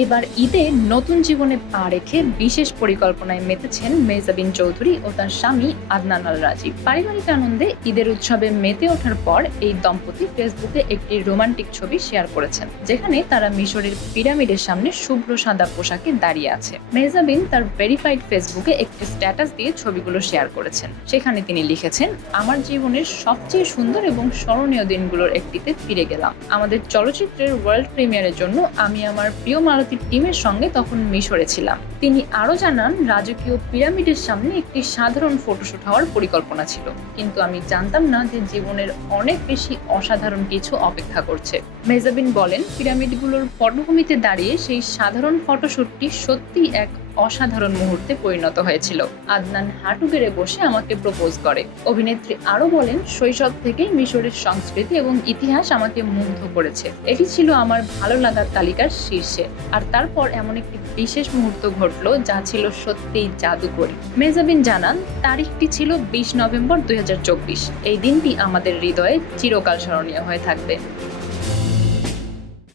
এবার ঈদে নতুন জীবনে পা রেখে বিশেষ পরিকল্পনায় মেতেছেন মেহজাবিন চৌধুরী ও তার স্বামী আদনান আল রাজীব। পারিবারিক আনন্দে ঈদের উৎসবে মেতে ওঠার পর এই দম্পতি ফেসবুকে একটি রোমান্টিক ছবি শেয়ার করেছেন, যেখানে তারা মিশরের পিরামিডের সামনে শুভ্র সাদা পোশাকে দাঁড়িয়ে আছে। মেহজাবিন তার ভেরিফাইড ফেসবুকে একটি স্ট্যাটাস দিয়ে ছবিগুলো শেয়ার করেছেন। সেখানে তিনি লিখেছেন, আমার জীবনের সবচেয়ে সুন্দর এবং স্মরণীয় দিনগুলোর একটিতে ফিরে গেলাম। আমাদের চলচ্চিত্রের ওয়ার্ল্ড প্রিমিয়ারের জন্য আমি আমার প্রিয় মালতী টিমের সঙ্গে তখন মিশরে ছিলাম। তিনি আরও জানান, রাজকীয় পিরামিডের সামনে একটি সাধারণ ফটোশুট হওয়ার পরিকল্পনা ছিল, কিন্তু আমি জানতাম না যে জীবনের অনেক বেশি অসাধারণ কিছু অপেক্ষা করছে। মেহজাবিন বলেন, পিরামিডগুলোর পটভূমিতে দাঁড়িয়ে সেই সাধারণ ফটোশুটটি সত্যিই এক অসাধারণ মুহূর্তে পরিণত হয়েছিল। আদনান হাঁটু গেড়ে বসে আমাকে প্রপোজ করে। অভিনেত্রী আরো বলেন, শৈশব থেকেই মিশরের সংস্কৃতি এবং ইতিহাস আমাকে মুগ্ধ করেছে। এটি ছিল আমার ভালো লাগার তালিকার শীর্ষে। আর তারপর এমন একটি বিশেষ মুহূর্ত ঘটলো যা ছিল সত্যিই জাদুকরী। মেহজাবিন জানান, তারিখটি ছিল 20 নভেম্বর 2024। এই দিনটি আমাদের হৃদয়ে চিরকাল স্মরণীয় হয়ে থাকবে।